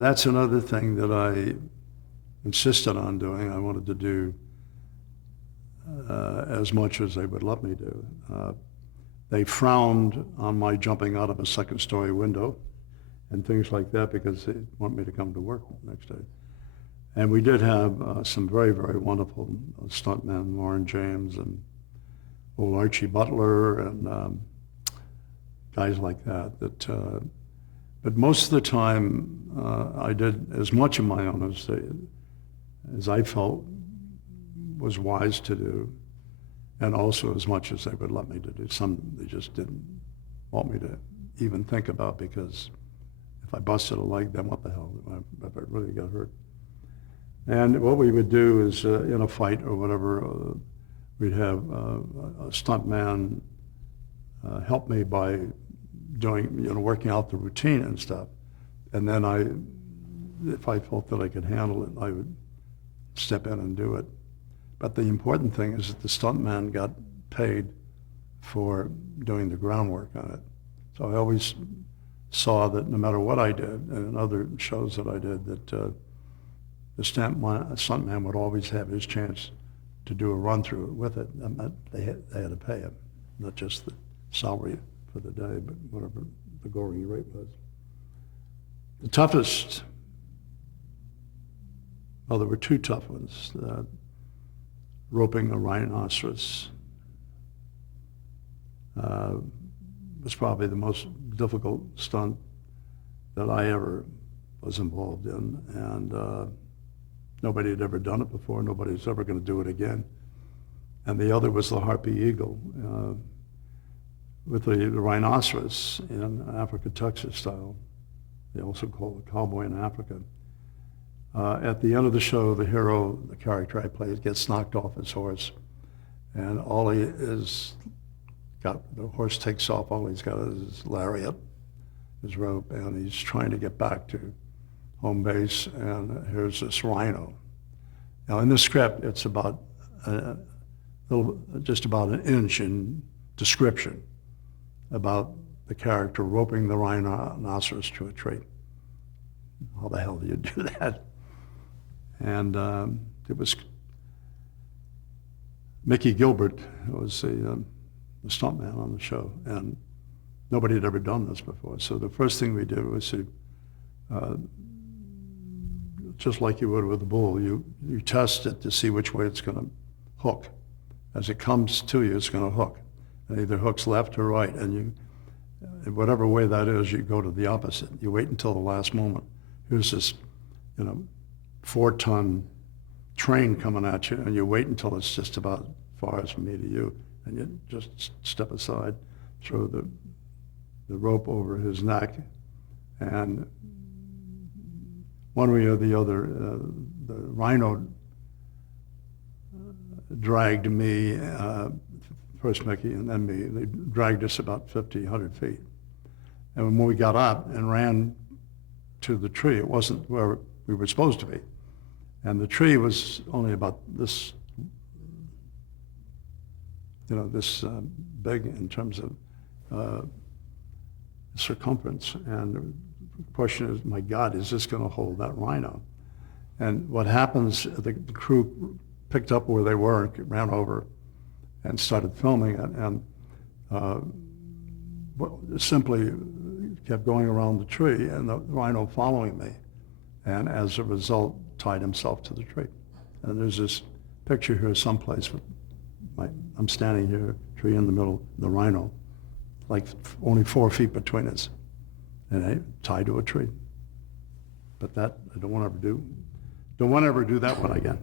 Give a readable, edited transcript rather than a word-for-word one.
That's another thing that I insisted on doing. I wanted to do as much as they would let me do. They frowned on my jumping out of a second-story window and things like that because they want me to come to work the next day. And we did have some very, very wonderful stuntmen, Warren James and old Archie Butler and guys like that. But most of the time, I did as much of my own as I felt was wise to do, and also as much as they would let me to do. Some they just didn't want me to even think about, because if I busted a leg, then what the hell, if I really got hurt. And what we would do is, in a fight or whatever, we'd have a stuntman help me by doing, working out the routine and stuff. And then if I felt that I could handle it, I would step in and do it. But the important thing is that the stuntman got paid for doing the groundwork on it. So I always saw that no matter what I did, and in other shows that I did, that the stuntman would always have his chance to do a run-through with it. And they had to pay him, not just the salary for the day, but whatever the going rate was. The toughest, well, there were two tough ones. Roping a rhinoceros was probably the most difficult stunt that I ever was involved in, and nobody had ever done it before. Nobody's ever going to do it again. And the other was the harpy eagle with the rhinoceros in Africa, Texas style. They also call it cowboy in Africa. At the end of the show, the hero, the character I played, gets knocked off his horse, and all he is got, the horse takes off, all he's got is his lariat, his rope, and he's trying to get back to home base, and here's this rhino. Now in the script, it's about just about an inch in description about the character roping the rhinoceros to a tree. How the hell do you do that? And it was Mickey Gilbert, who was the stuntman on the show, and nobody had ever done this before. So the first thing we did was to, just like you would with a bull, you test it to see which way it's going to hook. As it comes to you, it's going to hook. It either hooks left or right, and whatever way that is, you go to the opposite. You wait until the last moment. Here's this, 4-ton train coming at you, and you wait until it's just about as far as from me to you, and you just step aside, throw the rope over his neck, and one way or the other, the rhino dragged me, first Mickey and then me. They dragged us about 50, 100 feet. And when we got up and ran to the tree, it wasn't where we were supposed to be. And the tree was only about this, this big in terms of circumference. And the question is, my God, is this going to hold that rhino? And what happens, the crew picked up where they were and ran over and started filming it, and simply kept going around the tree, and the rhino following me, and as a result tied himself to the tree. And there's this picture here someplace with I'm standing here, tree in the middle, the rhino, like only 4 feet between us, and tied to a tree. But that I don't want to ever do. Don't want to ever do that one again.